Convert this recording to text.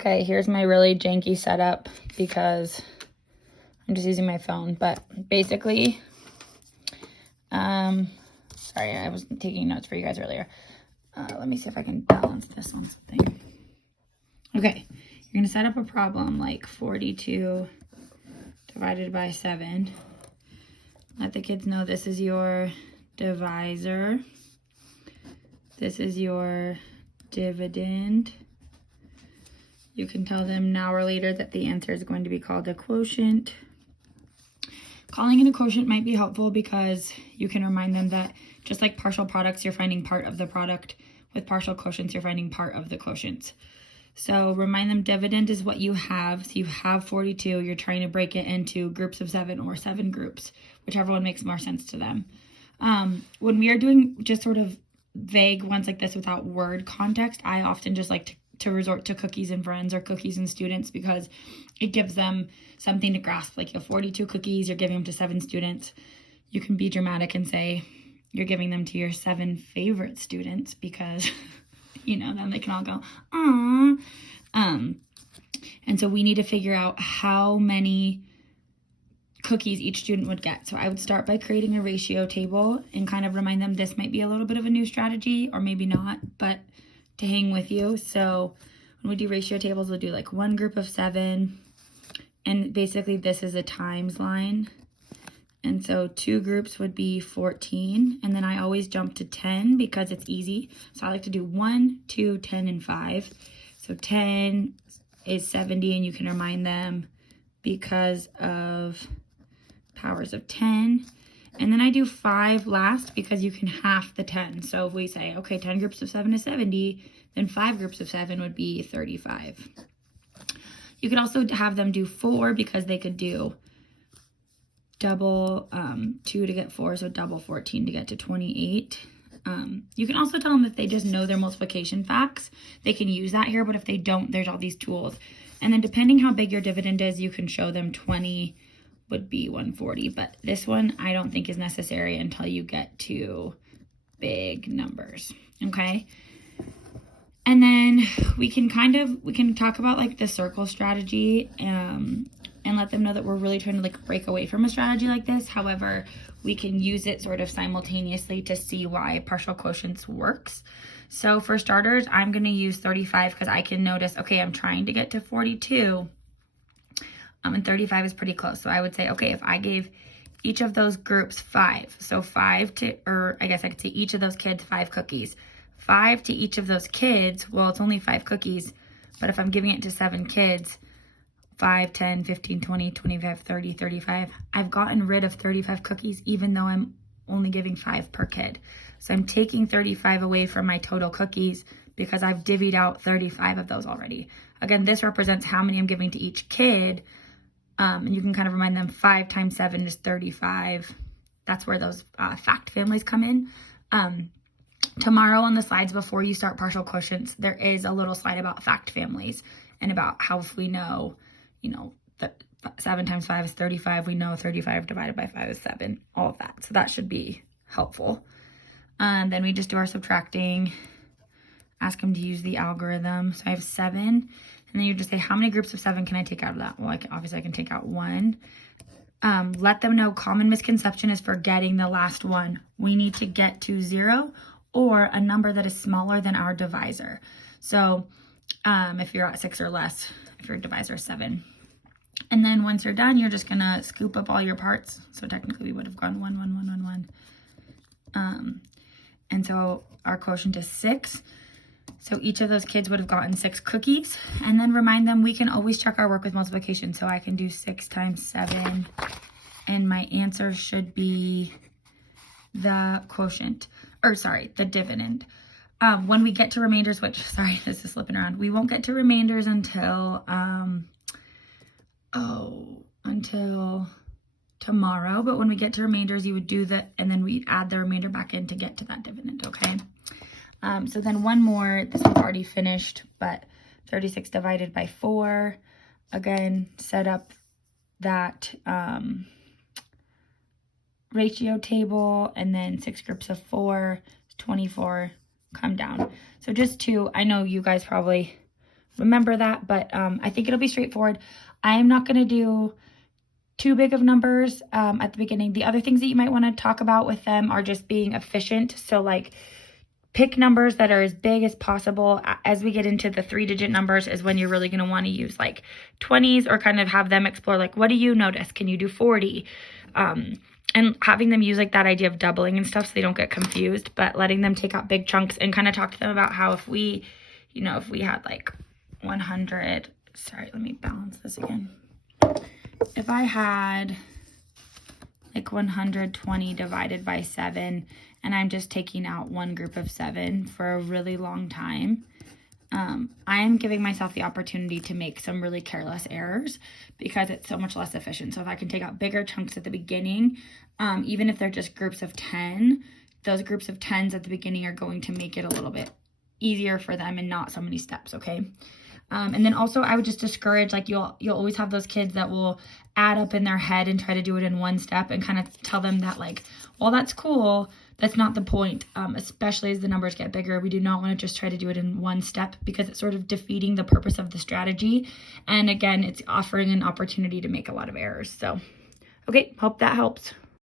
Okay, here's my really janky setup because I'm just using my phone. But basically, sorry, I was taking notes for you guys earlier. Let me see if I can balance this on something. Okay, you're going to set up a problem like 42 divided by 7. Let the kids know this is your divisor. This is your dividend. You can tell them now or later that the answer is going to be called a quotient. Calling it a quotient might be helpful because you can remind them that just like partial products, you're finding part of the product. With partial quotients, you're finding part of the quotients. So remind them dividend is what you have. So you have 42. You're trying to break it into groups of 7 or 7 groups, whichever one makes more sense to them. When we are doing just sort of vague ones like this without word context, I often just like to resort to cookies and friends or cookies and students because it gives them something to grasp. Like you have 42 cookies, you're giving them to 7 students. You can be dramatic and say you're giving them to your 7 favorite students because, you know, then they can all go, aww. And so we need to figure out how many cookies each student would get. So I would start by creating a ratio table and kind of remind them this might be a little bit of a new strategy or maybe not, but to hang with you. So when we do ratio tables, we'll do like one group of 7, and basically this is a times line. And so 2 groups would be 14, and then I always jump to 10 because it's easy. So I like to do 1, 2, 10, and 5. So 10 is 70, and you can remind them because of powers of 10. And then I do 5 last because you can half the 10. So if we say, okay, 10 groups of 7 is 70, then 5 groups of 7 would be 35. You could also have them do 4 because they could do double 2 to get 4, so double 14 to get to 28. You can also tell them if they just know their multiplication facts, they can use that here, but if they don't, there's all these tools. And then depending how big your dividend is, you can show them 20 would be 140, but this one I don't think is necessary until you get to big numbers, okay? And then we can talk about like the circle strategy and let them know that we're really trying to like break away from a strategy like this. However, we can use it sort of simultaneously to see why partial quotients works. So for starters, I'm going to use 35 because I can notice, okay, I'm trying to get to 42. And 35 is pretty close. So I would say, okay, if I gave each of those groups 5, so 5 to, or I guess I could say each of those kids 5 cookies. 5 to each of those kids, well, it's only 5 cookies, but if I'm giving it to 7 kids, 5, 10, 15, 20, 25, 30, 35, I've gotten rid of 35 cookies even though I'm only giving 5 per kid. So I'm taking 35 away from my total cookies because I've divvied out 35 of those already. Again, this represents how many I'm giving to each kid. And you can kind of remind them 5 times 7 is 35. That's where those fact families come in. Tomorrow on the slides before you start partial quotients, there is a little slide about fact families and about how if we know, you know, that 7 times 5 is 35, we know 35 divided by 5 is 7, all of that. So that should be helpful. Then we just do our subtracting, ask them to use the algorithm. So I have 7. And then you just say, how many groups of 7 can I take out of that? Well, obviously I can take out 1. Let them know common misconception is forgetting the last one. We need to get to 0 or a number that is smaller than our divisor. So if you're at 6 or less, if your divisor is 7. And then once you're done, you're just gonna scoop up all your parts. So technically we would have gone 1, 1, 1, 1, 1. And so our quotient is 6. So each of those kids would have gotten 6 cookies, and then remind them we can always check our work with multiplication. So I can do 6 times 7, and my answer should be the quotient, or sorry, the dividend. When we get to remainders, which, sorry, this is slipping around. We won't get to remainders until, until tomorrow. But when we get to remainders, you would do that, and then we add the remainder back in to get to that dividend, okay? So then one more, this one's already finished, but 36 divided by 4. Again, set up that ratio table, and then 6 groups of 4, 24, come down. So just 2, I know you guys probably remember that, but I think it'll be straightforward. I am not going to do too big of numbers at the beginning. The other things that you might want to talk about with them are just being efficient. So like pick numbers that are as big as possible. As we get into the 3-digit numbers is when you're really going to want to use like 20s, or kind of have them explore like, what do you notice? Can you do 40? And having them use like that idea of doubling and stuff so they don't get confused, but letting them take out big chunks and kind of talk to them about how if we, you know, if we had like 100, sorry, let me balance this again. If I had like 120 divided by 7, and I'm just taking out one group of 7 for a really long time, I am giving myself the opportunity to make some really careless errors because it's so much less efficient. So if I can take out bigger chunks at the beginning, even if they're just groups of 10, those groups of 10s at the beginning are going to make it a little bit easier for them and not so many steps, okay? And then also I would just discourage, like you'll always have those kids that will add up in their head and try to do it in one step, and kind of tell them that like, well, that's cool. That's not the point. Especially as the numbers get bigger, we do not want to just try to do it in one step because it's sort of defeating the purpose of the strategy. And again, it's offering an opportunity to make a lot of errors. So, okay, hope that helps.